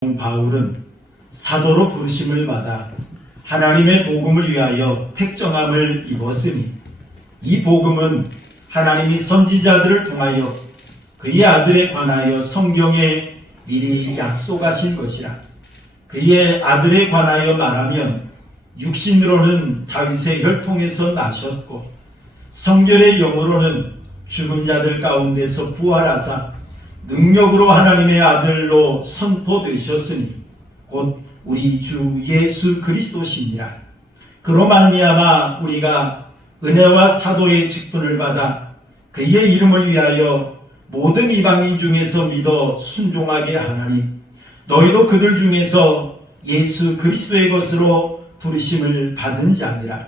바울은 사도로 부르심을 받아 하나님의 복음을 위하여 택정함을 입었으니 이 복음은 하나님이 선지자들을 통하여 그의 아들에 관하여 성경에 미리 약속하신 것이라. 그의 아들에 관하여 말하면 육신으로는 다윗의 혈통에서 나셨고 성결의 영으로는 죽은 자들 가운데서 부활하사 능력으로 하나님의 아들로 선포되셨으니 곧 우리 주 예수 그리스도시니라. 그로 말미암아 우리가 은혜와 사도의 직분을 받아 그의 이름을 위하여 모든 이방인 중에서 믿어 순종하게 하나니 너희도 그들 중에서 예수 그리스도의 것으로 부르심을 받은 자니라.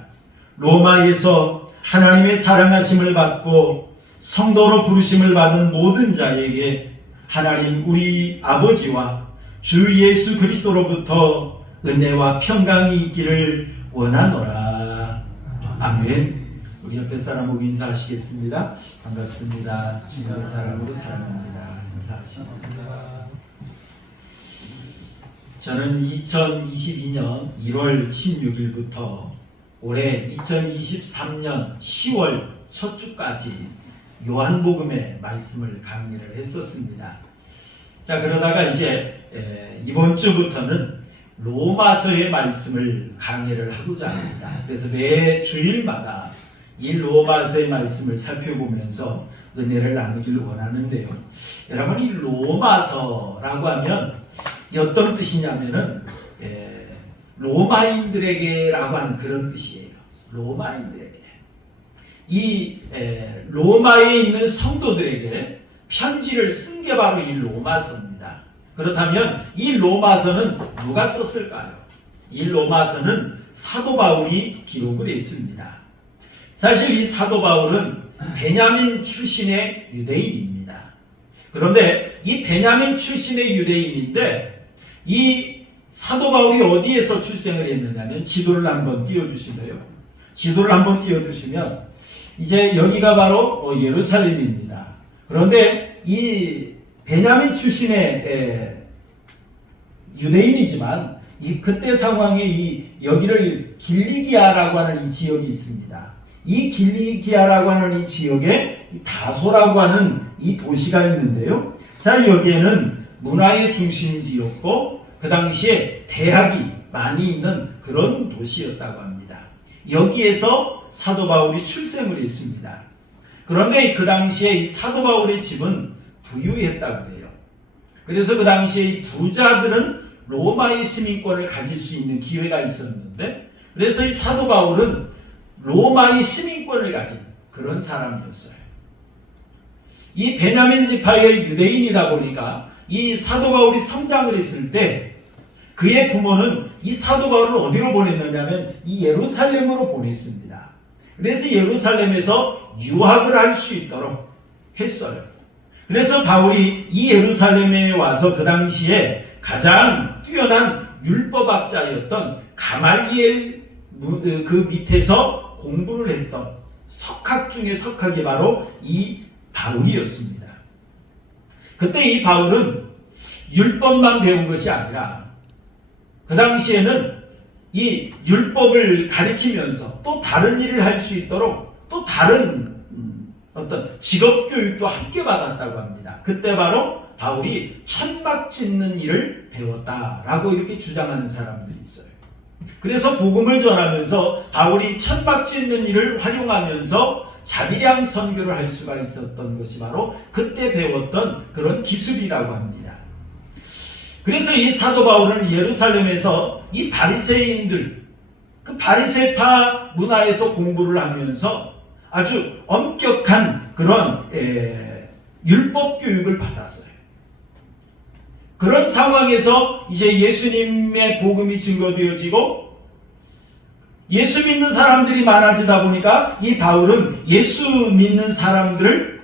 로마에서 하나님의 사랑하심을 받고 성도로 부르심을 받은 모든 자에게 하나님 우리 아버지와 주 예수 그리스도로부터 은혜와 평강이 있기를 원하노라. 아멘. 우리 옆에 사람하고 인사하시겠습니다. 반갑습니다. 주님의 사랑으로 사랑합니다. 인사하시겠습니다. 저는 2022년 1월 16일부터 올해 2023년 10월 첫 주까지 요한복음의 말씀을 강의를 했었습니다. 자, 그러다가 이제 이번 주부터는 로마서의 말씀을 강의를 하고자 합니다. 그래서 매 주일마다 이 로마서의 말씀을 살펴보면서 은혜를 나누기를 원하는데요. 여러분, 이 로마서라고 하면 어떤 뜻이냐면은 로마인들에게라고 하는 그런 뜻이에요. 로마인들에게. 이 로마에 있는 성도들에게 편지를 쓴 게 바로 이 로마서입니다. 그렇다면 이 로마서는 누가 썼을까요? 이 로마서는 사도 바울이 기록을 했습니다. 사실 이 사도 바울은 베냐민 출신의 유대인입니다. 그런데 이 베냐민 출신의 유대인인데 이 사도 바울이 어디에서 출생을 했느냐면 지도를 한번 띄워주시고요. 지도를 한번 띄워주시면 이제 여기가 바로 예루살렘입니다. 그런데 이 베냐민 출신의 유대인이지만 이 그때 상황에 이 여기를 길리기아라고 하는 이 지역이 있습니다. 이 길리기아라고 하는 이 지역에 다소라고 하는 이 도시가 있는데요. 자, 여기에는 문화의 중심지였고 그 당시에 대학이 많이 있는 그런 도시였다고 합니다. 여기에서 사도 바울이 출생을 했습니다. 그런데 그 당시에 이 사도 바울의 집은 부유했다고 해요. 그래서 그 당시에 이 부자들은 로마의 시민권을 가질 수 있는 기회가 있었는데, 그래서 이 사도 바울은 로마의 시민권을 가진 그런 사람이었어요. 이 베냐민 지파의 유대인이다 보니까 이 사도 바울이 성장을 했을 때 그의 부모는 이 사도 바울을 어디로 보냈느냐면 이 예루살렘으로 보냈습니다. 그래서 예루살렘에서 유학을 할 수 있도록 했어요. 그래서 바울이 이 예루살렘에 와서 그 당시에 가장 뛰어난 율법학자였던 가말리엘 그 밑에서 공부를 했던 석학 중에 석학이 바로 이 바울이었습니다. 그때 이 바울은 율법만 배운 것이 아니라 그 당시에는 이 율법을 가르치면서 또 다른 일을 할 수 있도록 또 다른 어떤 직업 교육도 함께 받았다고 합니다. 그때 바로 바울이 천막 짓는 일을 배웠다라고 이렇게 주장하는 사람들이 있어요. 그래서 복음을 전하면서 바울이 천막 짓는 일을 활용하면서 자기량 선교를 할 수가 있었던 것이 바로 그때 배웠던 그런 기술이라고 합니다. 그래서 이 사도 바울은 예루살렘에서 이 바리새인들, 그 바리새파 문화에서 공부를 하면서 아주 엄격한 그런 율법 교육을 받았어요. 그런 상황에서 이제 예수님의 복음이 증거되어지고 예수 믿는 사람들이 많아지다 보니까 이 바울은 예수 믿는 사람들을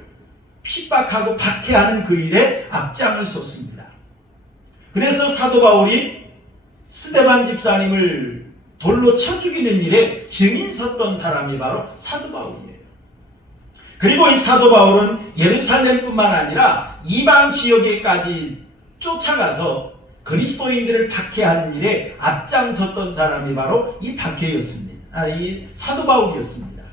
핍박하고 박해하는 그 일에 앞장을 섰습니다. 그래서 사도 바울이 스데반 집사님을 돌로 쳐 죽이는 일에 증인 섰던 사람이 바로 사도 바울이에요. 그리고 이 사도 바울은 예루살렘뿐만 아니라 이방 지역에까지 쫓아가서 그리스도인들을 박해하는 일에 앞장섰던 사람이 바로 이 박해였습니다. 이 사도 바울이었습니다.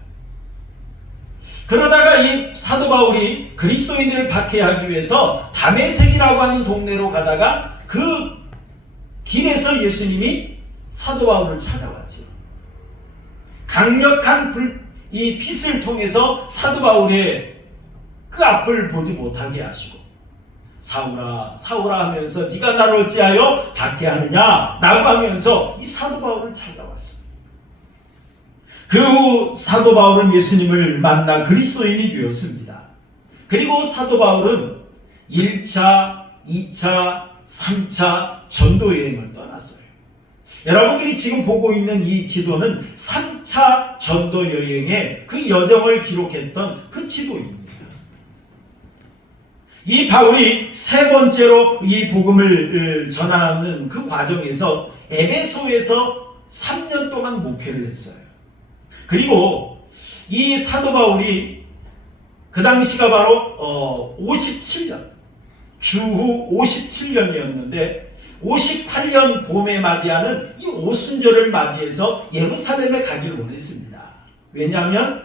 그러다가 이 사도 바울이 그리스도인들을 박해하기 위해서 다메섹이라고 하는 동네로 가다가 그 길에서 예수님이 사도 바울을 찾아왔죠. 강력한 이 빛을 통해서 사도 바울의 그 앞을 보지 못하게 하시고 사울아 사울아 하면서 네가 나를 어찌하여 박해하느냐 라고 하면서 이 사도 바울을 찾아왔습니다. 그 후 사도 바울은 예수님을 만나 그리스도인이 되었습니다. 그리고 사도 바울은 1차, 2차, 3차 전도 여행을 떠났어요. 여러분들이 지금 보고 있는 이 지도는 3차 전도 여행의 그 여정을 기록했던 그 지도입니다. 이 바울이 세 번째로 이 복음을 전하는 그 과정에서 에베소에서 3년 동안 목회를 했어요. 그리고 이 사도 바울이 그 당시가 바로 57년, 주후 57년이었는데 58년 봄에 맞이하는 이 오순절을 맞이해서 예루살렘에 가기를 원했습니다. 왜냐하면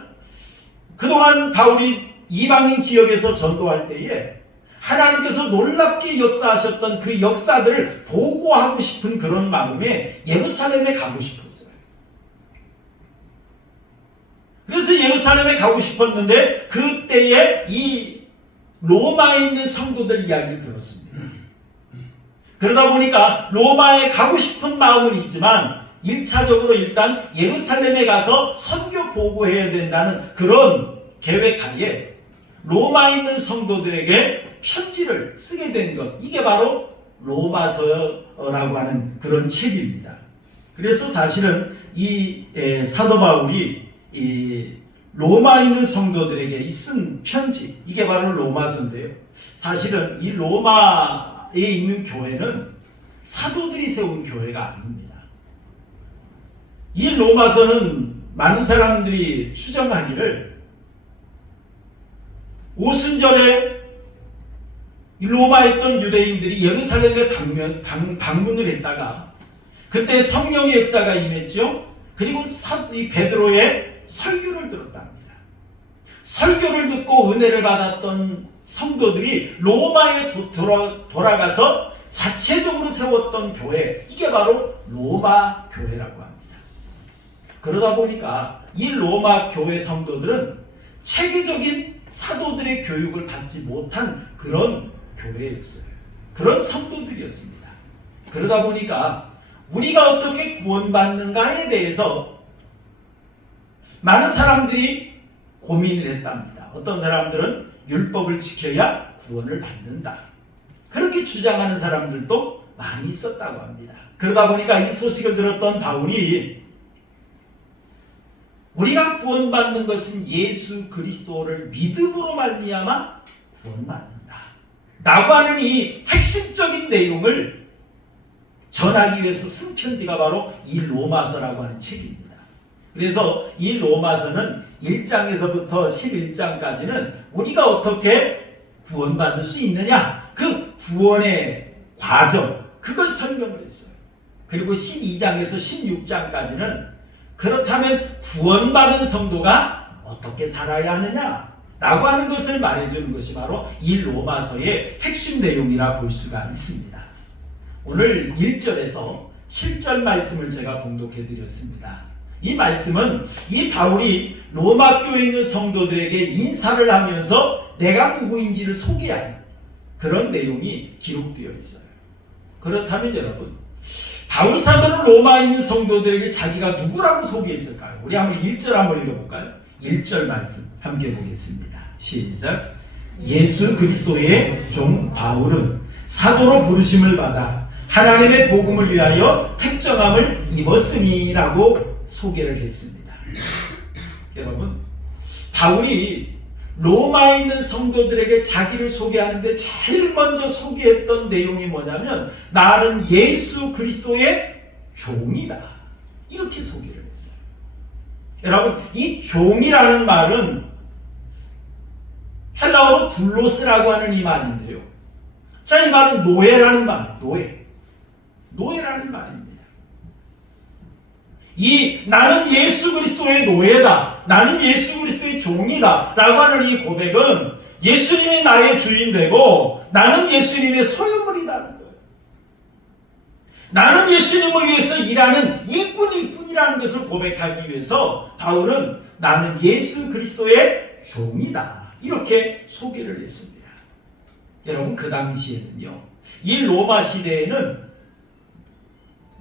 그동안 바울이 이방인 지역에서 전도할 때에 하나님께서 놀랍게 역사하셨던 그 역사들을 보고하고 싶은 그런 마음에 예루살렘에 가고 싶었어요. 그래서 예루살렘에 가고 싶었는데 그때에 이 로마에 있는 성도들 이야기를 들었습니다. 그러다 보니까 로마에 가고 싶은 마음은 있지만 1차적으로 일단 예루살렘에 가서 선교 보고해야 된다는 그런 계획하에 로마에 있는 성도들에게 편지를 쓰게 된 것, 이게 바로 로마서라고 하는 그런 책입니다. 그래서 사실은 이 사도 바울이 이 로마에 있는 성도들에게 쓴 편지, 이게 바로 로마서인데요. 사실은 이 로마에 있는 교회는 사도들이 세운 교회가 아닙니다. 이 로마서는 많은 사람들이 추정하기를 오순절에 로마에 있던 유대인들이 예루살렘에 방문을 했다가 그때 성령의 역사가 임했죠. 그리고 이 베드로의 설교를 들었답니다. 설교를 듣고 은혜를 받았던 성도들이 로마에 돌아가서 자체적으로 세웠던 교회, 이게 바로 로마 교회라고 합니다. 그러다 보니까 이 로마 교회 성도들은 체계적인 사도들의 교육을 받지 못한 그런 교회였어요. 그런 성도들이었습니다. 그러다 보니까 우리가 어떻게 구원받는가에 대해서 많은 사람들이 고민을 했답니다. 어떤 사람들은 율법을 지켜야 구원을 받는다, 그렇게 주장하는 사람들도 많이 있었다고 합니다. 그러다 보니까 이 소식을 들었던 바울이 우리가 구원받는 것은 예수 그리스도를 믿음으로 말미암아 구원받는다 라고 하는 이 핵심적인 내용을 전하기 위해서 쓴 편지가 바로 이 로마서라고 하는 책입니다. 그래서 이 로마서는 1장에서부터 11장까지는 우리가 어떻게 구원받을 수 있느냐, 그 구원의 과정, 그걸 설명을 했어요. 그리고 12장에서 16장까지는 그렇다면 구원받은 성도가 어떻게 살아야 하느냐 라고 하는 것을 말해주는 것이 바로 이 로마서의 핵심 내용이라 볼 수가 있습니다. 오늘 1절에서 7절 말씀을 제가 봉독해 드렸습니다. 이 말씀은 이 바울이 로마 교회에 있는 성도들에게 인사를 하면서 내가 누구인지를 소개하는 그런 내용이 기록되어 있어요. 그렇다면 여러분, 바울 사도는 로마에 있는 성도들에게 자기가 누구라고 소개했을까요? 우리 한번 1절 한번 읽어볼까요? 1절 말씀 함께 보겠습니다. 시작. 예수 그리스도의 종 바울은 사도로 부르심을 받아 하나님의 복음을 위하여 택정함을 입었으니라고 소개를 했습니다. 여러분, 바울이 로마에 있는 성도들에게 자기를 소개하는데 제일 먼저 소개했던 내용이 뭐냐면 나는 예수 그리스도의 종이다, 이렇게 소개를 했어요. 여러분, 이 종이라는 말은 헬라어로 둘로스라고 하는 이 말인데요. 자, 이 말은 노예라는 말, 노예. 노예라는 말입니다. 이 나는 예수 그리스도의 노예다, 나는 예수 그리스도의 종이다 라고 하는 이 고백은 예수님이 나의 주인 되고 나는 예수님의 소유물이라는 거예요. 나는 예수님을 위해서 일하는 일꾼일 뿐이라는 것을 고백하기 위해서 바울은 나는 예수 그리스도의 종이다 이렇게 소개를 했습니다. 여러분, 그 당시에는요, 이 로마 시대에는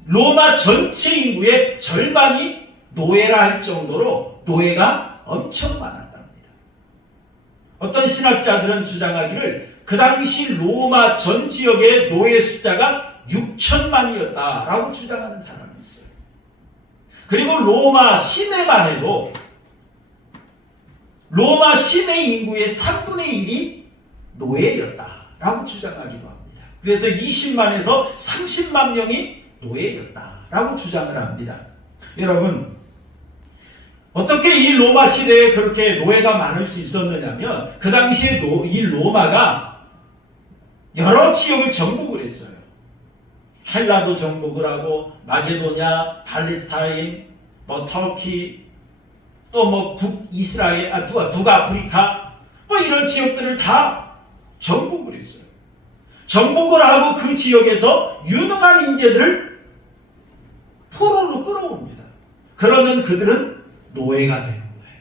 로마 전체 인구의 절반이 노예라 할 정도로 노예가 엄청 많았답니다. 어떤 신학자들은 주장하기를 그 당시 로마 전 지역의 노예 숫자가 6천만이었다라고 주장하는 사람이 있어요. 그리고 로마 시내만 해도 로마 시내 인구의 3분의 1이 노예였다라고 주장하기도 합니다. 그래서 20만에서 30만 명이 노예였다라고 주장을 합니다. 여러분, 어떻게 이 로마 시대에 그렇게 노예가 많을 수 있었느냐면 그 당시에 이 로마가 여러 지역을 정복을 했어요. 헬라도 정복을 하고 마게도냐, 팔레스타인, 터키, 또 북이스라엘, 북아프리카 이런 지역들을 다 정복을 했어요. 정복을 하고 그 지역에서 유능한 인재들을 포로로 끌어옵니다. 그러면 그들은 노예가 되는 거예요.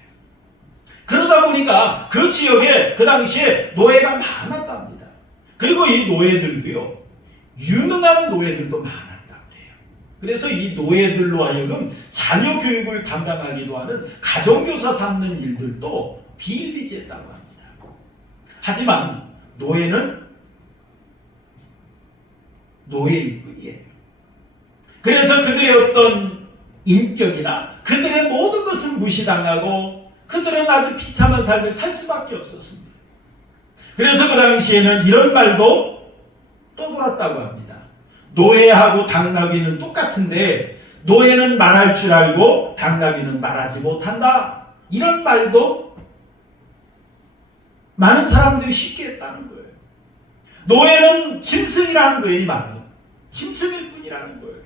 그러다 보니까 그 지역에 그 당시에 노예가 많았답니다. 그리고 이 노예들도요, 유능한 노예들도 많았다고 해요. 그래서 이 노예들로 하여금 자녀 교육을 담당하기도 하는 가정교사 삼는 일들도 비일비재했다고 합니다. 하지만 노예는 노예일 뿐이에요. 그래서 그들의 어떤 인격이나 그들의 모든 것을 무시당하고 그들은 아주 비참한 삶을 살 수밖에 없었습니다. 그래서 그 당시에는 이런 말도 떠돌았다고 합니다. 노예하고 당나귀는 똑같은데 노예는 말할 줄 알고 당나귀는 말하지 못한다. 이런 말도 많은 사람들이 쉽게 했다는 거예요. 노예는 짐승이라는 거예요. 이 말은 짐승일 뿐이라는 거예요.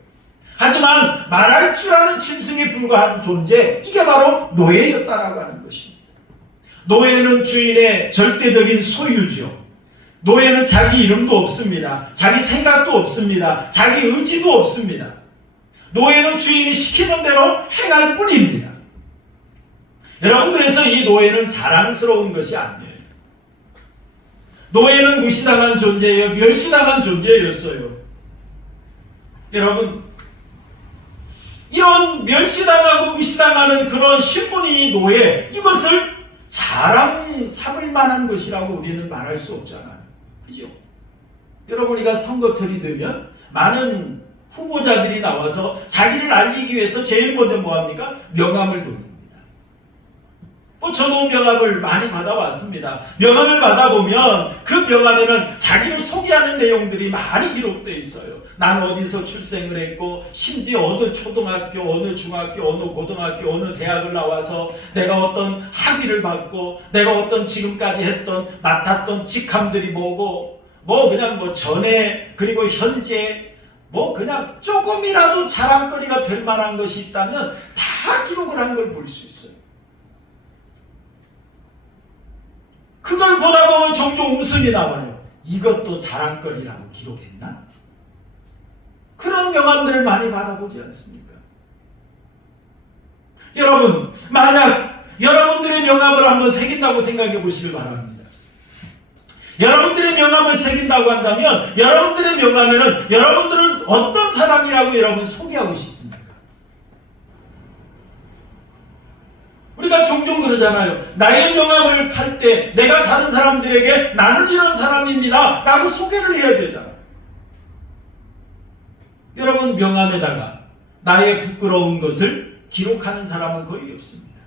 하지만 말할 줄 아는 짐승에 불과한 존재, 이게 바로 노예였다라고 하는 것입니다. 노예는 주인의 절대적인 소유지요. 노예는 자기 이름도 없습니다. 자기 생각도 없습니다. 자기 의지도 없습니다. 노예는 주인이 시키는 대로 행할 뿐입니다. 여러분, 그래서 이 노예는 자랑스러운 것이 아니에요. 노예는 무시당한 존재예요. 멸시당한 존재였어요. 여러분, 이런 멸시당하고 무시당하는 그런 신분이 노예, 이것을 자랑 삼을 만한 것이라고 우리는 말할 수 없잖아요. 그죠? 여러분, 우리가 선거철이 되면 많은 후보자들이 나와서 자기를 알리기 위해서 제일 먼저 뭐합니까? 명함을 돌립니다. 저도 명함을 많이 받아왔습니다. 명함을 받아보면 그 명함에는 자기를 소개하는 내용들이 많이 기록되어 있어요. 난 어디서 출생을 했고, 심지어 어느 초등학교, 어느 중학교, 어느 고등학교, 어느 대학을 나와서 내가 어떤 학위를 받고, 내가 어떤 지금까지 맡았던 직함들이 뭐고, 그냥 전에, 그리고 현재, 그냥 조금이라도 자랑거리가 될 만한 것이 있다면 다 기록을 한 걸 볼 수 있어요. 그걸 보다 보면 종종 웃음이 나와요. 이것도 자랑거리라고 기록했나? 그런 명함들을 많이 받아보지 않습니까? 여러분, 만약 여러분들의 명함을 한번 새긴다고 생각해 보시길 바랍니다. 여러분들의 명함을 새긴다고 한다면 여러분들의 명함에는 여러분들은 어떤 사람이라고 여러분 소개하고 싶습니까? 우리가 종종 그러잖아요. 나의 명함을 팔 때 내가 다른 사람들에게 나는 이런 사람입니다 라고 소개를 해야 되잖아요. 여러분, 명함에다가 나의 부끄러운 것을 기록하는 사람은 거의 없습니다.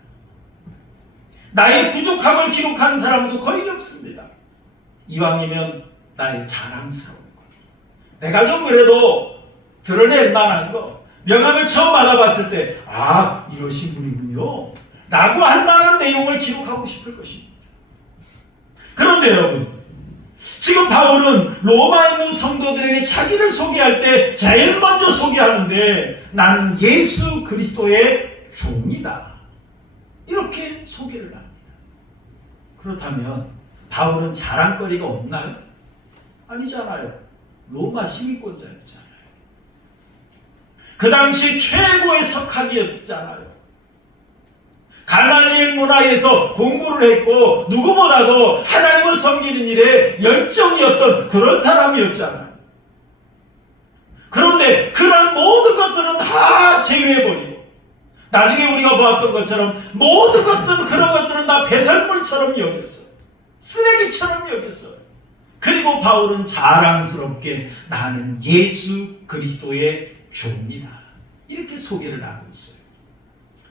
나의 부족함을 기록하는 사람도 거의 없습니다. 이왕이면 나의 자랑스러운 것, 내가 좀 그래도 드러낼 만한 거, 명함을 처음 받아봤을 때 이러신 분이군요 라고 할 만한 내용을 기록하고 싶을 것입니다. 그런데 여러분, 지금 바울은 로마에 있는 성도들에게 자기를 소개할 때 제일 먼저 소개하는데 나는 예수 그리스도의 종이다. 이렇게 소개를 합니다. 그렇다면 바울은 자랑거리가 없나요? 아니잖아요. 로마 시민권자였잖아요. 그 당시 최고의 석학이었잖아요. 가말리엘 문화에서 공부를 했고 누구보다도 하나님을 섬기는 일에 열정이었던 그런 사람이었잖아요. 그런데 그런 모든 것들은 다 제외해버리고 나중에 우리가 보았던 것처럼 모든 것들은 그런 것들은 다 배설물처럼 여겼어요. 쓰레기처럼 여겼어요. 그리고 바울은 자랑스럽게 나는 예수 그리스도의 종이다. 이렇게 소개를 하고 있어요.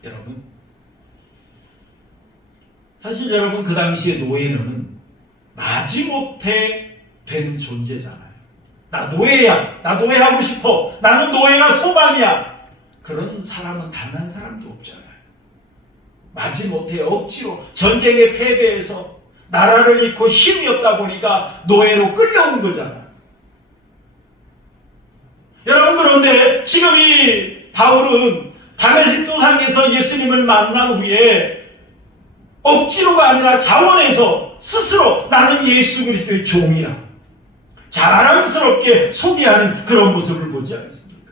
여러분, 사실 여러분 그 당시에 노예는 마지못해 되는 존재잖아요. 나 노예야. 나 노예하고 싶어. 나는 노예가 소망이야. 그런 사람은 단 한 사람도 없잖아요. 마지못해 억지로 전쟁에 패배해서 나라를 잃고 힘이 없다 보니까 노예로 끌려온 거잖아요. 여러분, 그런데 지금 이 바울은 다메섹 도상에서 예수님을 만난 후에 억지로가 아니라 자원해서 스스로 나는 예수 그리스도의 종이야. 자랑스럽게 소개하는 그런 모습을 보지 않습니까?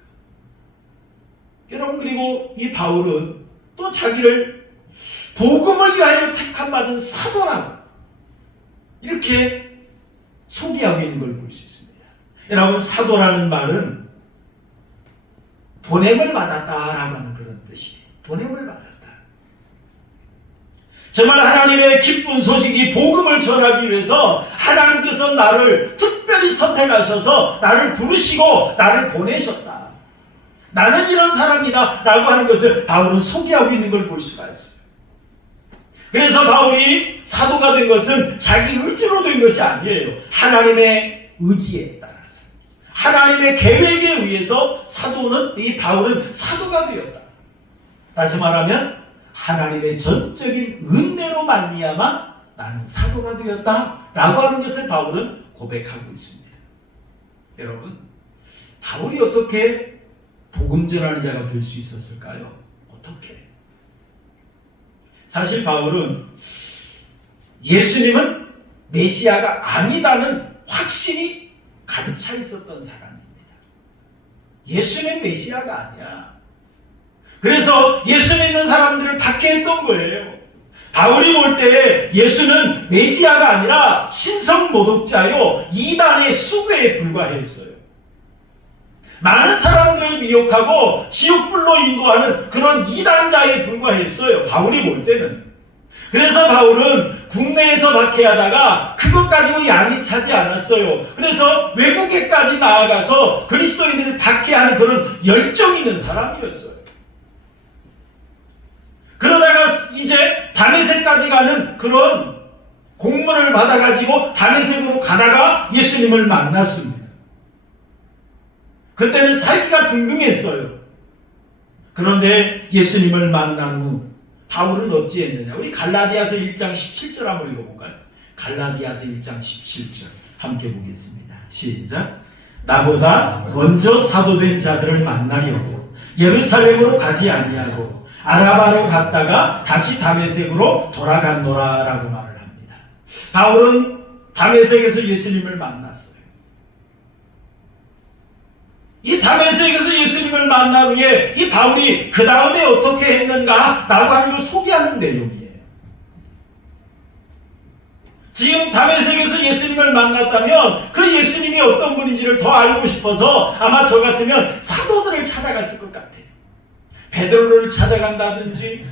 여러분, 그리고 이 바울은 또 자기를 복음을 위하여 택함받은 사도라고 이렇게 소개하고 있는 걸 볼 수 있습니다. 여러분, 사도라는 말은 보냄을 받았다라고 하는 그런 뜻이에요. 보냄을 받았다. 정말 하나님의 기쁜 소식, 이 복음을 전하기 위해서 하나님께서 나를 특별히 선택하셔서 나를 부르시고 나를 보내셨다. 나는 이런 사람이다 라고 하는 것을 바울은 소개하고 있는 걸 볼 수가 있어요. 그래서 바울이 사도가 된 것은 자기 의지로 된 것이 아니에요. 하나님의 의지에 따라서, 하나님의 계획에 의해서 이 바울은 사도가 되었다. 다시 말하면 하나님의 전적인 은혜로 말미암아 나는 사도가 되었다 라고 하는 것을 바울은 고백하고 있습니다. 여러분, 바울이 어떻게 복음 전하는 자가 될 수 있었을까요? 어떻게? 사실 바울은 예수님은 메시아가 아니다는 확신이 가득 차 있었던 사람입니다. 예수는 메시아가 아니야. 그래서 예수 믿는 사람들을 박해했던 거예요. 바울이 볼 때 예수는 메시아가 아니라 신성 모독자요, 이단의 수괴에 불과했어요. 많은 사람들을 미혹하고 지옥불로 인도하는 그런 이단자에 불과했어요. 바울이 볼 때는. 그래서 바울은 국내에서 박해하다가 그것 가지고 양이 차지 않았어요. 그래서 외국에까지 나아가서 그리스도인들을 박해하는 그런 열정 있는 사람이었어요. 그러다가 이제 다메섹까지 가는 그런 공문을 받아가지고 다메섹으로 가다가 예수님을 만났습니다. 그때는 살기가 둥둥했어요. 그런데 예수님을 만난 후 바울은 어찌했느냐? 우리 갈라디아서 1장 17절 한번 읽어볼까요? 갈라디아서 1장 17절 함께 보겠습니다. 시작. 나보다 먼저 사도된 자들을 만나려고 예루살렘으로 가지 아니하고 아라바로 갔다가 다시 다메섹으로 돌아갔노라 라고 말을 합니다. 바울은 다메섹에서 예수님을 만났어요. 이 다메섹에서 예수님을 만난 후에 이 바울이 그 다음에 어떻게 했는가 라고 하는 걸 소개하는 내용이에요. 지금 다메섹에서 예수님을 만났다면 그 예수님이 어떤 분인지를 더 알고 싶어서 아마 저 같으면 사도들을 찾아갔을 것 같아요. 베드로를 찾아간다든지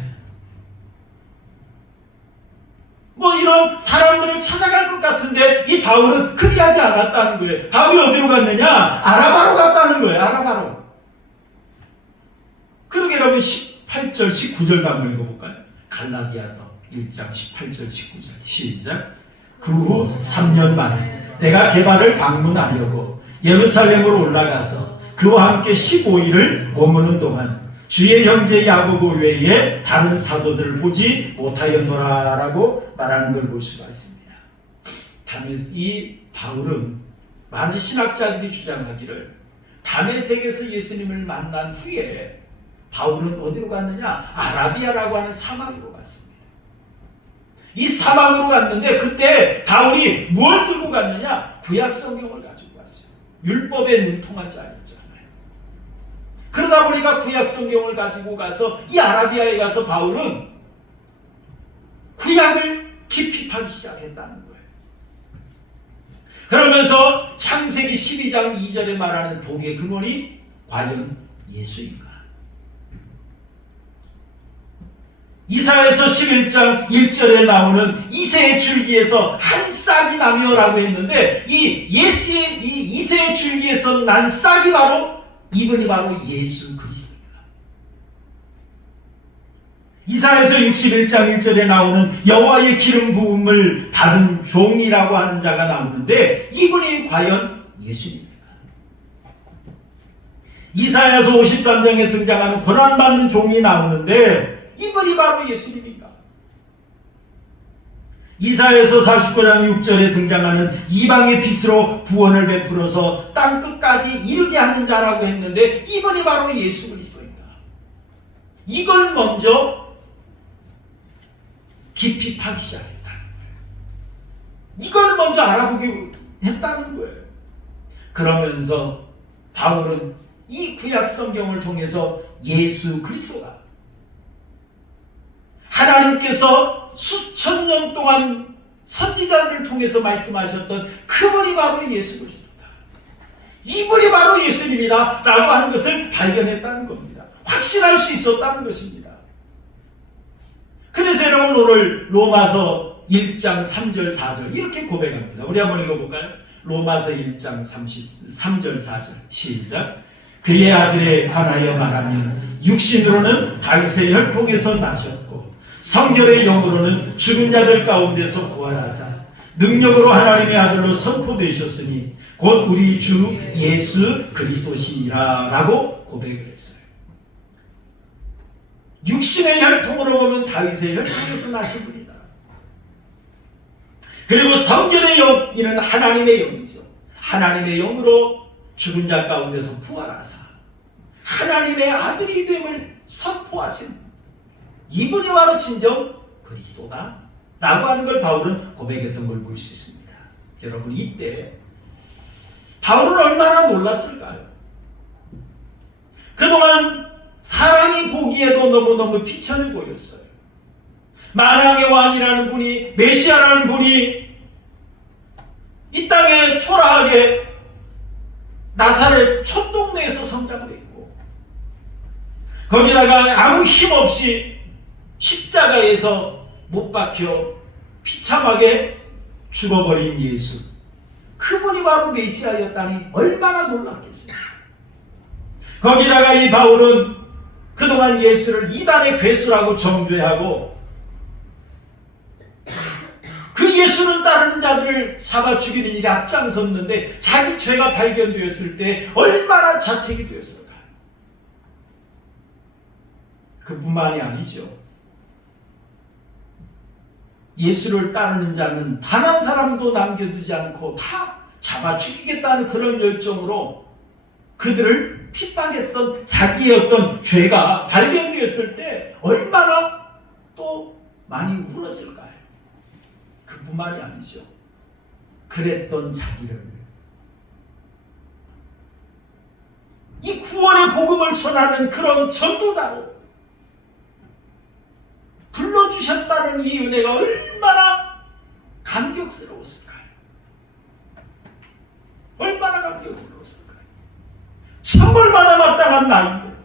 뭐 이런 사람들을 찾아갈 것 같은데 이 바울은 그리하지 않았다는 거예요. 바울이 어디로 갔느냐? 아라바로 갔다는 거예요. 아라바로. 그러게 여러분 18절 19절도 한번 읽어볼까요? 갈라디아서 1장 18절 19절 시작. 그 후 3년 만에 내가 게바를 방문하려고 예루살렘으로 올라가서 그와 함께 15일을 머무는 동안 주의 형제 야고보 외에 다른 사도들을 보지 못하였노라 라고 말하는 걸 볼 수가 있습니다. 이 바울은 많은 신학자들이 주장하기를 다메섹에서 예수님을 만난 후에 바울은 어디로 갔느냐? 아라비아라고 하는 사막으로 갔습니다. 이 사막으로 갔는데 그때 바울이 뭘 들고 갔느냐? 구약 성경을 가지고 갔어요. 율법에 능통한 자였잖아요. 그러다 보니까 구약 성경을 가지고 가서 이 아라비아에 가서 바울은 구약을 깊이 파기 시작했다는 거예요. 그러면서 창세기 12장 2절에 말하는 복의 근원이 과연 예수인가? 이사야서 11장 1절에 나오는 이새의 줄기에서 한 싹이 나며라고 했는데 이 이새의 줄기에서 난 싹이 바로 이분이 바로 예수 그리스도입니다. 이사야서 61장 1절에 나오는 여호와의 기름 부음을 받은 종이라고 하는 자가 나오는데 이분이 과연 예수입니다. 이사야서 53장에 등장하는 고난받는 종이 나오는데 이분이 바로 예수님입니다. 이사야서 49장 6절에 등장하는 이방의 빛으로 구원을 베풀어서 땅끝까지 이르게 하는 자라고 했는데 이분이 바로 예수 그리스도입니다. 이걸 먼저 깊이 파기 시작했다는 거예요. 이걸 먼저 알아보기 했다는 거예요. 그러면서 바울은 이 구약 성경을 통해서 예수 그리스도가 하나님께서 수천 년 동안 선지자들을 통해서 말씀하셨던 그분이 바로 예수 그리스도다. 이분이 바로 예수님이다 라고 하는 것을 발견했다는 겁니다. 확신할 수 있었다는 것입니다. 그래서 여러분 오늘 로마서 1장 3절 4절 이렇게 고백합니다. 우리 한번 읽어볼까요? 로마서 1장 3절 4절 시작. 그의 아들에 관하여 말하면 육신으로는 다윗의 혈통에서 나셨고 성결의 영으로는 죽은 자들 가운데서 부활하사 능력으로 하나님의 아들로 선포되셨으니 곧 우리 주 예수 그리스도시니라 라고 고백을 했어요. 육신의 혈통으로 보면 다윗의 혈통에서 나신 분이다. 그리고 성결의 영, 이는 하나님의 영이죠. 하나님의 영으로 죽은 자 가운데서 부활하사 하나님의 아들이 됨을 선포하신 이분이 바로 진정 그리스도다 라고 하는 걸 바울은 고백했던 걸 볼 수 있습니다. 여러분 이때 바울은 얼마나 놀랐을까요? 그동안 사람이 보기에도 너무너무 비천해 보였어요. 만왕의 왕이라는 분이, 메시아라는 분이 이 땅에 초라하게 나사렛 촌동네에서 성장을 했고 거기다가 아무 힘없이 십자가에서 못 박혀 비참하게 죽어버린 예수, 그분이 바로 메시아였다니 얼마나 놀랐겠습니까? 거기다가 이 바울은 그동안 예수를 이단의 괴수라고 정죄하고 그 예수는 다른 자들을 잡아 죽이는 일에 앞장섰는데 자기 죄가 발견되었을 때 얼마나 자책이 되었을까? 그뿐만이 아니죠. 예수를 따르는 자는 단 한 사람도 남겨두지 않고 다 잡아 죽이겠다는 그런 열정으로 그들을 핍박했던 자기의 어떤 죄가 발견되었을 때 얼마나 또 많이 울었을까요? 그뿐만이 아니죠. 그랬던 자기를 이 구원의 복음을 전하는 그런 전도자로 불러주셨다는 이 은혜가 얼마나 감격스러웠을까요? 얼마나 감격스러웠을까요? 천벌받아 마땅한 나인데,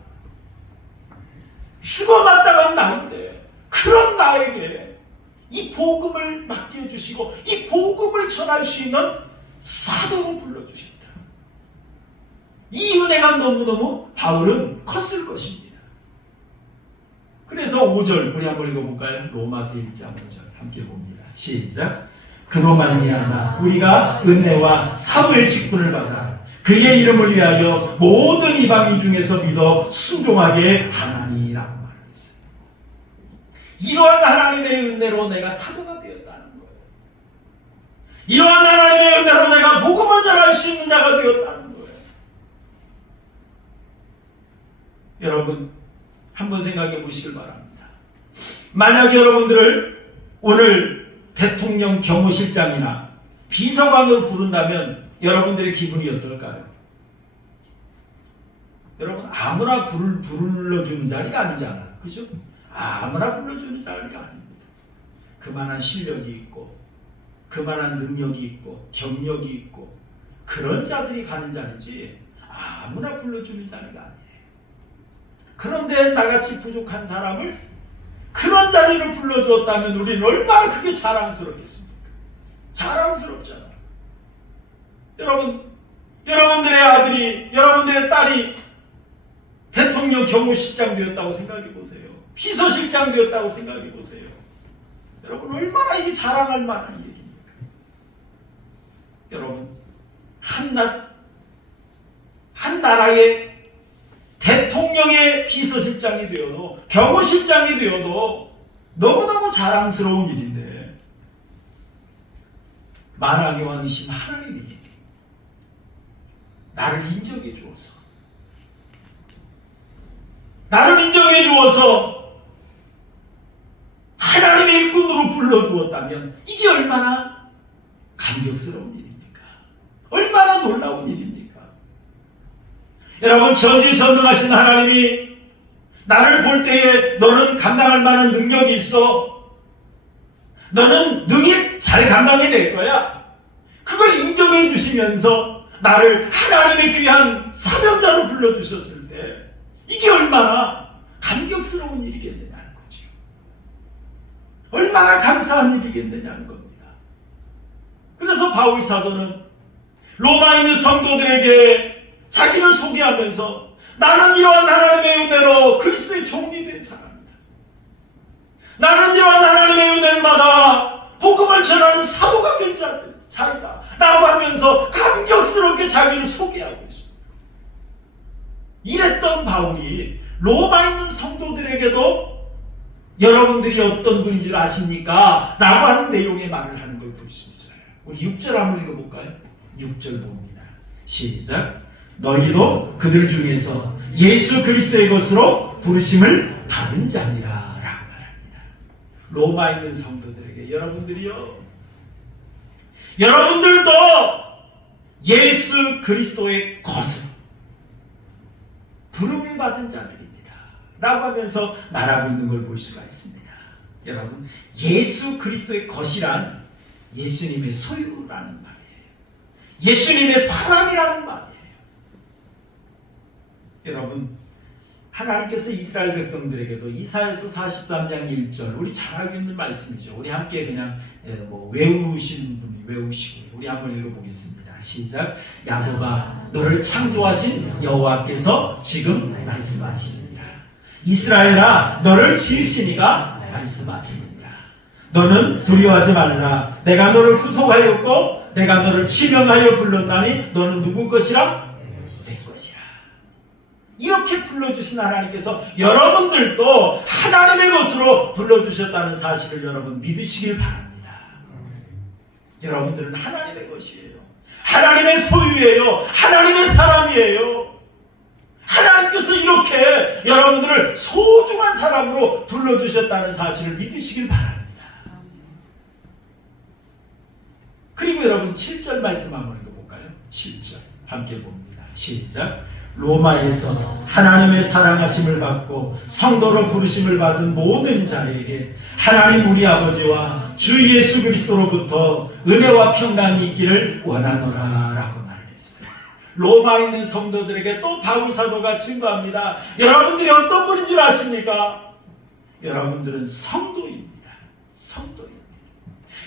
죽어 마땅한 나인데 그런 나에게 이 복음을 맡겨주시고 이 복음을 전할 수 있는 사도로 불러주셨다. 이 은혜가 너무너무 바울은 컸을 것입니다. 그래서 5절 우리 한번 읽어볼까요? 로마서 1장 5절 함께 봅니다. 시작. 그로 말미암아 우리가 은혜와 사도의 직분을 받아 그의 이름을 위하여 모든 이방인 중에서 믿어 순종하게 하나니라고 말했어요. 이러한 하나님의 은혜로 내가 사도가 되었다는 거예요. 이러한 하나님의 은혜로 내가 복음을 전할 수 있는 자가 되었다는 거예요. 여러분 한번 생각해 보시길 바랍니다. 만약 여러분들을 오늘 대통령 경호실장이나 비서관으로 부른다면 여러분들의 기분이 어떨까요? 여러분 아무나 불러주는 자리가 아니잖아요. 그죠? 아무나 불러주는 자리가 아닙니다. 그만한 실력이 있고 그만한 능력이 있고 경력이 있고 그런 자들이 가는 자리지 아무나 불러주는 자리가 아니에요. 그런데 나같이 부족한 사람을 그런 자리를 불러주었다면 우리는 얼마나 그게 자랑스럽겠습니까? 자랑스럽잖아요. 여러분들의 아들이, 여러분들의 딸이 대통령 경호실장 되었다고 생각해 보세요. 비서실장 되었다고 생각해 보세요. 여러분 얼마나 이게 자랑할 만한 일입니까? 여러분 한 나라의 대통령의 비서실장이 되어도 경호실장이 되어도 너무너무 자랑스러운 일인데 만왕의 왕이신 하나님이 나를 인정해 주어서 하나님의 일꾼으로 불러주었다면 이게 얼마나 감격스러운 일입니까? 얼마나 놀라운 일입니까? 여러분 전지전능하신 하나님이 나를 볼 때에 너는 감당할 만한 능력이 있어. 너는 능히 잘 감당해낼 거야. 그걸 인정해 주시면서 나를 하나님의 귀한 사명자로 불러주셨을 때 이게 얼마나 감격스러운 일이겠느냐는 거죠. 얼마나 감사한 일이겠느냐는 겁니다. 그래서 바울 사도는 로마에 있는 성도들에게 자기를 소개하면서 나는 이러한 하나님의 은혜로 그리스도의 종이 된 사람이다. 나는 이러한 하나님의 은혜를 받아 복음을 전하는 사도가 된 자이다 라고 하면서 감격스럽게 자기를 소개하고 있습니다. 이랬던 바울이 로마에 있는 성도들에게도 여러분들이 어떤 분인지 아십니까? 라고 하는 내용의 말을 하는 걸 볼 수 있어요. 우리 6절 한번 읽어볼까요? 6절 봅니다. 시작. 너희도 그들 중에서 예수 그리스도의 것으로 부르심을 받은 자니라 라고 말합니다. 로마에 있는 성도들에게 여러분들도 예수 그리스도의 것으로 부름을 받은 자들입니다 라고 하면서 말하고 있는 걸 볼 수가 있습니다. 여러분 예수 그리스도의 것이란 예수님의 소유라는 말이에요. 예수님의 사람이라는 말이에요. 여러분 하나님께서 이스라엘 백성들에게도 이사야서 43장 1절 우리 잘 알고 있는 말씀이죠. 우리 함께 그냥 외우시는 분이 외우시고 우리 한번 읽어보겠습니다. 시작. 야곱아 너를 창조하신 여호와께서 지금 말씀하시느니라. 이스라엘아 너를 지으시니가 말씀하시느니라. 너는 두려워하지 말라. 내가 너를 구속하였고 내가 너를 지명하여 불렀나니 너는 누구 것이라? 내 것이라. 이렇게 불러주신 하나님께서 여러분들도 하나님의 것으로 불러주셨다는 사실을 여러분 믿으시길 바랍니다. 여러분들은 하나님의 것이에요. 하나님의 소유예요. 하나님의 사람이에요. 하나님께서 이렇게 여러분들을 소중한 사람으로 불러주셨다는 사실을 믿으시길 바랍니다. 그리고 여러분 7절 말씀 한번 읽어볼까요? 7절 함께 봅니다. 시작. 로마에서 하나님의 사랑하심을 받고 성도로 부르심을 받은 모든 자에게 하나님 우리 아버지와 주 예수 그리스도로부터 은혜와 평강이 있기를 원하노라 라고 말을 했어요. 로마에 있는 성도들에게 또 바울 사도가 증거합니다. 여러분들이 어떤 분인 줄 아십니까? 여러분들은 성도입니다. 성도입니다.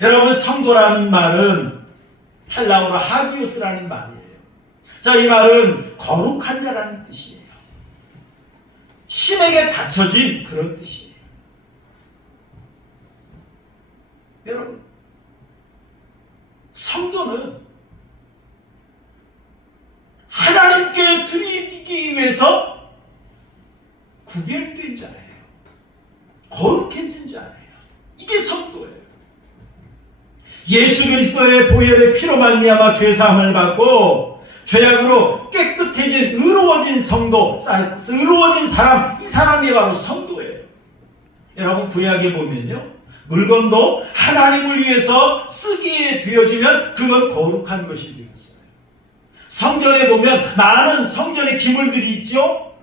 여러분 성도라는 말은 헬라어로 하기오스라는 말이에요. 자, 이 말은 거룩한 자라는 뜻이에요. 신에게 바쳐진 그런 뜻이에요. 여러분 성도는 하나님께 드리기 위해서 구별된 자예요. 거룩해진 자예요. 이게 성도예요. 예수 그리스도의 보혈의 피로 말미암아 죄 사함을 받고 죄악으로 깨끗해진 의로워진 성도, 의로워진 사람, 이 사람이 바로 성도예요. 여러분 구약에 보면요, 물건도 하나님을 위해서 쓰기에 되어지면 그건 거룩한 것이 되었어요. 성전에 보면 많은 성전의 기물들이 있죠.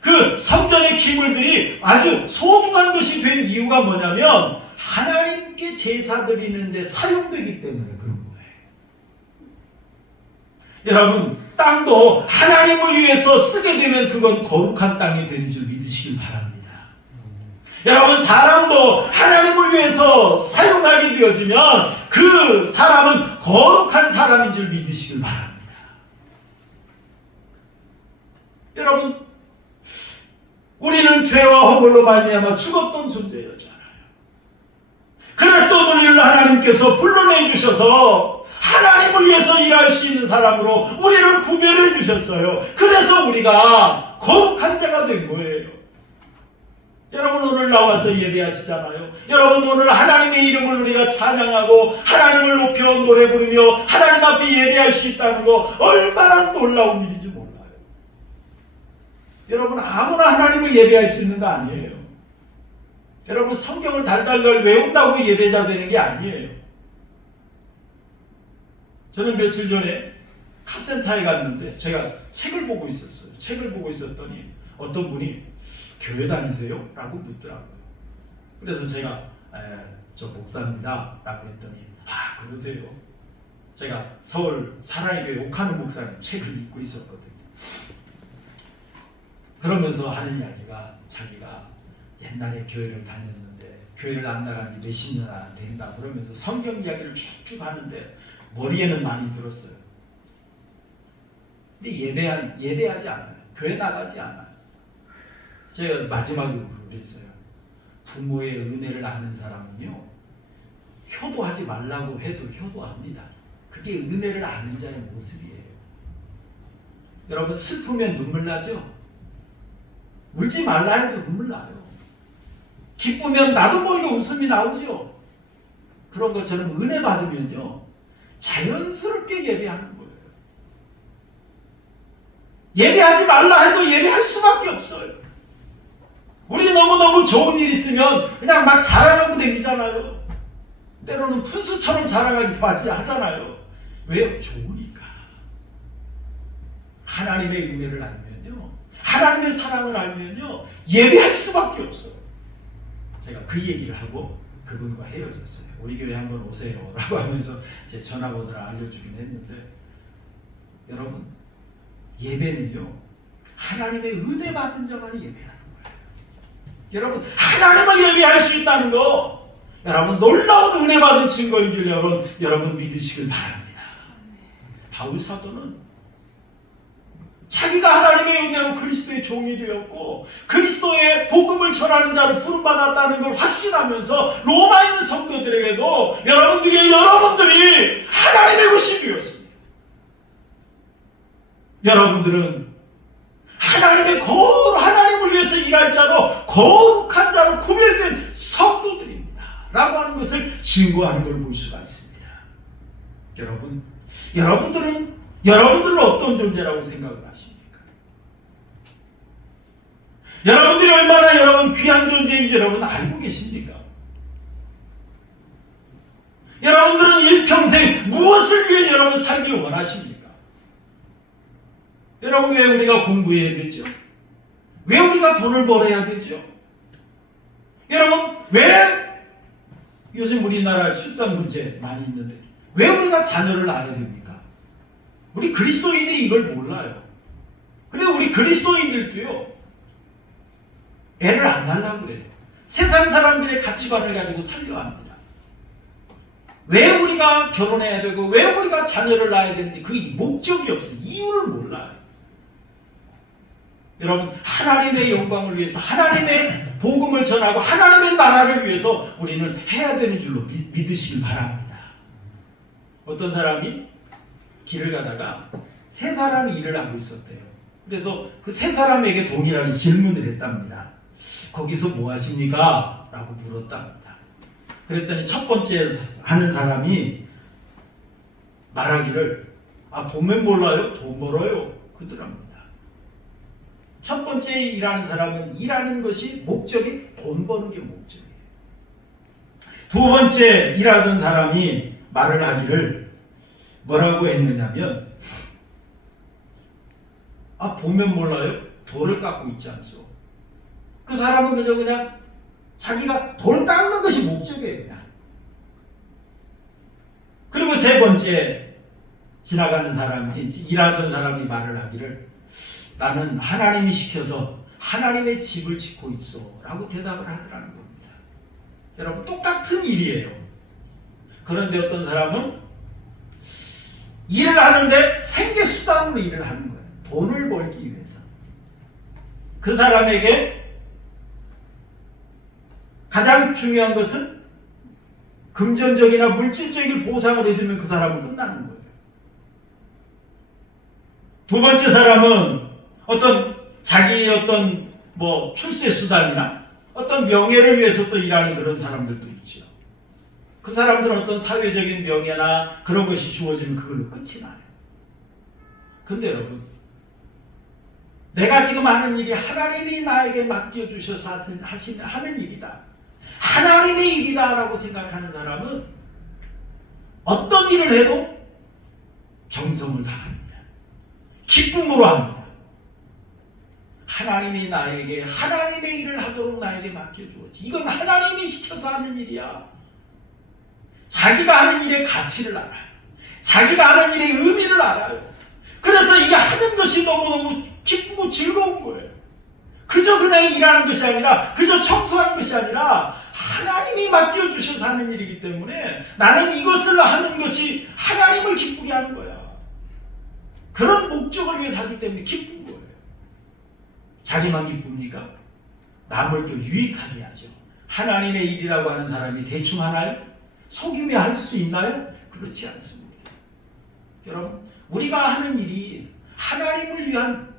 그 성전의 기물들이 아주 소중한 것이 된 이유가 뭐냐면 하나님께 제사 드리는데 사용되기 때문에 그런 거예요. 여러분, 땅도 하나님을 위해서 쓰게 되면 그건 거룩한 땅이 되는 줄 믿으시길 바랍니다. 여러분, 사람도 하나님을 위해서 사용하게 되어지면 그 사람은 거룩한 사람인 줄 믿으시길 바랍니다. 여러분, 우리는 죄와 허물로 말미암아 죽었던 존재였잖아요. 그랬던 우리를 하나님께서 불러내 주셔서 하나님을 위해서 일할 수 있는 사람으로 우리를 구별해 주셨어요. 그래서 우리가 거룩한 자가 된 거예요. 여러분, 오늘 나와서 예배하시잖아요. 여러분, 오늘 하나님의 이름을 우리가 찬양하고 하나님을 높여 노래 부르며 하나님 앞에 예배할 수 있다는 거 얼마나 놀라운 일인지 몰라요. 여러분, 아무나 하나님을 예배할 수 있는 거 아니에요. 여러분, 성경을 달달달 외운다고 예배자 되는 게 아니에요. 저는 며칠 전에 카센터에 갔는데 제가 책을 보고 있었어요. 책을 보고 있었더니 어떤 분이 교회 다니세요? 라고 묻더라고요. 그래서 제가 저 목사입니다 라고 했더니 아, 그러세요? 제가 서울 사랑의 교회 옥하는 목사님 책을 읽고 있었거든요. 그러면서 하는 이야기가 자기가 옛날에 교회를 다녔는데 교회를 안 나간 지 몇십 년 안 된다 그러면서 성경 이야기를 쭉쭉 하는데 머리에는 많이 들었어요. 근데 예배하지 않아요. 교회 나가지 않아요. 제가 마지막으로 그랬어요. 부모의 은혜를 아는 사람은요, 효도하지 말라고 해도 효도합니다. 그게 은혜를 아는 자의 모습이에요. 여러분, 슬프면 눈물 나죠? 울지 말라 해도 눈물 나요. 기쁘면 나도 모르게 웃음이 나오죠. 그런 것처럼 은혜 받으면요, 자연스럽게 예배하는 거예요. 예배하지 말라 해도 예배할 수밖에 없어요. 우리 너무너무 좋은 일 있으면 그냥 막 자랑하고 다니잖아요. 때로는 푼수처럼 자랑하기도 하잖아요. 왜요? 좋으니까. 하나님의 은혜를 알면요, 하나님의 사랑을 알면요, 예배할 수밖에 없어요. 제가 그 얘기를 하고 그분과 헤어졌어요. 우리 교회 한번 오세요 라고 하면서 제 전화번호를 알려주긴 했는데, 여러분, 예배는요, 하나님의 은혜 받은 자만이 예배하는 거예요. 여러분, 하나님을 예배할 수 있다는 거, 여러분, 놀라운 은혜 받은 증거인 줄 여러분 믿으시길 바랍니다. 바울 사도는 자기가 하나님의 은혜로 그리스도의 종이 되었고 그리스도의 복음을 전하는 자로 부름받았다는 걸 확신하면서 로마에 있는 성도들에게도 여러분들이 하나님의 것이 되었습니다. 여러분들은 하나님을 위해서 일할 자로 거룩한 자로 구별된 성도들입니다 라고 하는 것을 증거하는 걸 볼 수가 있습니다. 여러분들은 어떤 존재라고 생각을 하십니까? 여러분들이 얼마나 여러분 귀한 존재인지 여러분 알고 계십니까? 여러분들은 일평생 무엇을 위해 여러분 살기를 원하십니까? 여러분, 왜 우리가 공부해야 되죠? 왜 우리가 돈을 벌어야 되죠? 여러분, 왜 요즘 우리나라 출산 문제 많이 있는데 왜 우리가 자녀를 낳아야 됩니까? 우리 그리스도인들이 이걸 몰라요. 그리고 우리 그리스도인들도요, 애를 안 낳으려고 그래요. 세상 사람들의 가치관을 가지고 살려 합니다. 왜 우리가 결혼해야 되고 왜 우리가 자녀를 낳아야 되는데 그 목적이 없어요. 이유를 몰라요. 여러분, 하나님의 영광을 위해서 하나님의 복음을 전하고 하나님의 나라를 위해서 우리는 해야 되는 줄로 믿으시길 바랍니다. 어떤 사람이 길을 가다가 세 사람이 일을 하고 있었대요. 그래서 그 세 사람에게 동일하게 질문을 했답니다. 거기서 뭐 하십니까? 라고 물었답니다. 그랬더니 첫 번째 하는 사람이 말하기를 보면 몰라요? 돈 벌어요. 그러더랍니다. 첫 번째 일하는 사람은 일하는 것이 목적이 돈 버는 게 목적이에요. 두 번째 일하던 사람이 말을 하기를 뭐라고 했느냐면 보면 몰라요? 돌을 깎고 있지 않소. 그 사람은 그냥 자기가 돌 깎는 것이 목적이에요. 그냥. 그리고 세 번째 지나가는 사람이 일하던 사람이 말을 하기를 나는 하나님이 시켜서 하나님의 집을 짓고 있어 라고 대답을 하더라는 겁니다. 여러분 똑같은 일이에요. 그런데 어떤 사람은 일을 하는데 생계수단으로 일을 하는 거예요. 돈을 벌기 위해서. 그 사람에게 가장 중요한 것은 금전적이나 물질적인 보상을 해주면 그 사람은 끝나는 거예요. 두 번째 사람은 자기의 출세수단이나 어떤 명예를 위해서 또 일하는 그런 사람들도 있죠. 그 사람들은 어떤 사회적인 명예나 그런 것이 주어지면 그걸로 끝이 나요. 근데 여러분, 내가 지금 하는 일이 하나님이 나에게 맡겨주셔서 하는 일이다. 하나님의 일이다라고 생각하는 사람은 어떤 일을 해도 정성을 다합니다. 기쁨으로 합니다. 하나님이 나에게 하나님의 일을 하도록 나에게 맡겨주었지. 이건 하나님이 시켜서 하는 일이야. 자기가 하는 일의 가치를 알아요. 자기가 하는 일의 의미를 알아요. 그래서 이 하는 것이 너무너무 기쁘고 즐거운 거예요. 그저 그냥 일하는 것이 아니라, 그저 청소하는 것이 아니라 하나님이 맡겨주셔서 하는 일이기 때문에 나는 이것을 하는 것이 하나님을 기쁘게 하는 거야. 그런 목적을 위해서 하기 때문에 기쁜 거예요. 자기만 기쁩니까? 남을 또 유익하게 하죠. 하나님의 일이라고 하는 사람이 대충 하나요? 속이며 할 수 있나요? 그렇지 않습니다. 여러분, 우리가 하는 일이 하나님을 위한,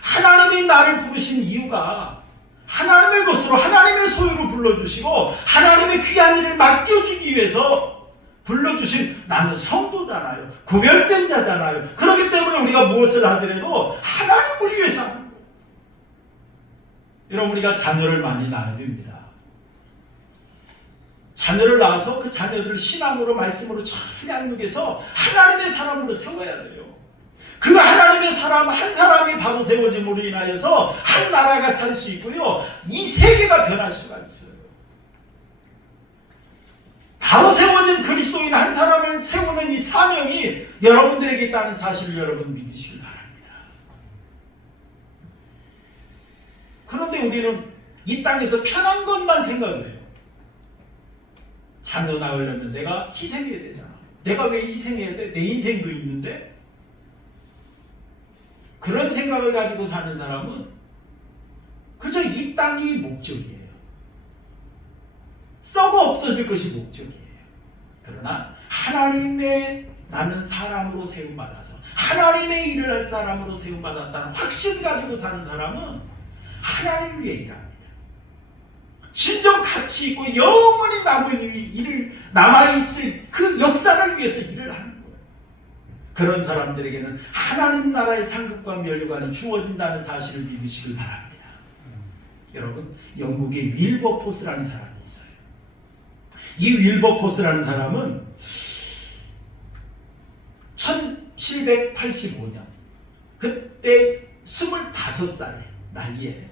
하나님이 나를 부르신 이유가 하나님의 것으로 하나님의 소유로 불러주시고 하나님의 귀한 일을 맡겨주기 위해서 불러주신 나는 성도잖아요. 구별된 자잖아요. 그렇기 때문에 우리가 무엇을 하더라도 하나님을 위해서 하는 거예요. 여러분, 우리가 자녀를 많이 낳아야 됩니다. 자녀를 낳아서 그 자녀들을 신앙으로 말씀으로 잘 양육해서 하나님의 사람으로 세워야 돼요. 그 하나님의 사람 한 사람이 바로 세워짐으로 인하여서 한 나라가 살 수 있고요. 이 세계가 변할 수가 있어요. 바로 세워진 그리스도인 한 사람을 세우는 이 사명이 여러분들에게 있다는 사실을 여러분 믿으시기 바랍니다. 그런데 우리는 이 땅에서 편한 것만 생각을 해요. 자녀 낳으려면 내가 희생해야 되잖아. 내가 왜 희생해야 돼? 내 인생도 있는데? 그런 생각을 가지고 사는 사람은 그저 이 땅이 목적이에요. 썩어 없어질 것이 목적이에요. 그러나 하나님의 나는 사람으로 세움받아서 하나님의 일을 할 사람으로 세움받았다는 확신 가지고 사는 사람은 하나님을 위해 일합니다. 진정 가치 있고 영원히 남아있을 그 역사를 위해서 일을 하는 거예요. 그런 사람들에게는 하나님 나라의 상급과 면류관이 주어진다는 사실을 믿으시길 바랍니다. 여러분, 영국의 윌버포스라는 사람이 있어요. 이 윌버포스라는 사람은 1785년 그때 25살 나이에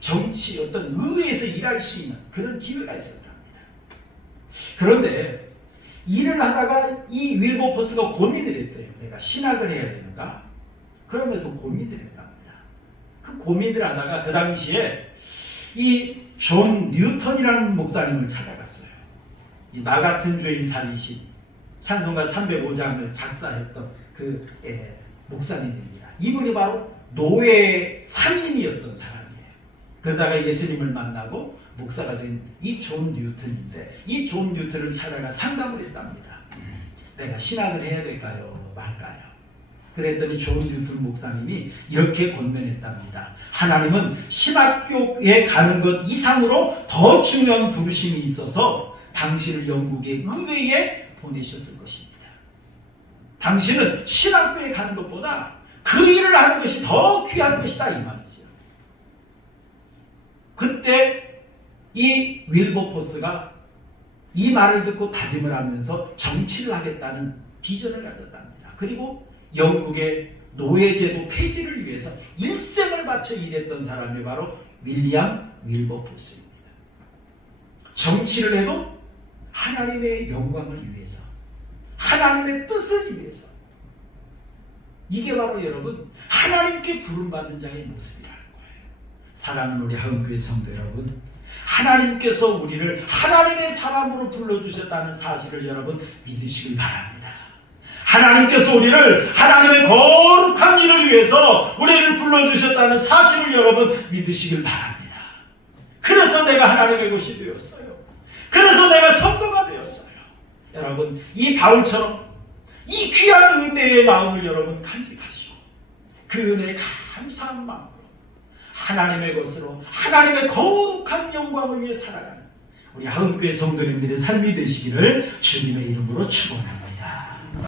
정치 어떤 의회에서 일할 수 있는 그런 기회가 있었답니다. 그런데 일을 하다가 이 윌버포스가 고민을 했대요. 내가 신학을 해야 되는가? 그러면서 고민을 했답니다. 그 고민을 하다가 그 당시에 이 존 뉴턴이라는 목사님을 찾아갔어요. 나 같은 죄인 살리신 찬송가 305장을 작사했던 그 목사님입니다. 이분이 바로 노예 상인이었던 사람이에요. 그러다가 예수님을 만나고 목사가 된 이 존 뉴턴인데 이 존 뉴턴을 찾아가 상담을 했답니다. 내가 신학을 해야 될까요? 말까요? 그랬더니 존 뉴턴 목사님이 이렇게 권면했답니다. 하나님은 신학교에 가는 것 이상으로 더 중요한 부르심이 있어서 당신을 영국의 의회에 보내셨을 것입니다. 당신은 신학교에 가는 것보다 그 일을 하는 것이 더 귀한 것이다 이 말이죠. 그때 이 윌버포스가 이 말을 듣고 다짐을 하면서 정치를 하겠다는 비전을 가졌답니다. 그리고 영국의 노예제도 폐지를 위해서 일생을 바쳐 일했던 사람이 바로 윌리엄 윌버포스입니다. 정치를 해도 하나님의 영광을 위해서, 하나님의 뜻을 위해서. 이게 바로 여러분 하나님께 부름받는 자의 모습이라는 거예요. 사랑하는 우리 하은교회 성도 여러분, 하나님께서 우리를 하나님의 사람으로 불러주셨다는 사실을 여러분 믿으시길 바랍니다. 하나님께서 우리를 하나님의 거룩한 일을 위해서 우리를 불러주셨다는 사실을 여러분 믿으시길 바랍니다. 그래서 내가 하나님의 것이 되었어요. 그래서 내가 성도가 되었어요. 여러분 이 바울처럼 이 귀한 은혜의 마음을 여러분 간직하시고 그 은혜에 감사한 마음으로 하나님의 것으로 하나님의 거룩한 영광을 위해 살아가는 우리 하은교회 성도님들의 삶이 되시기를 주님의 이름으로 축원합니다.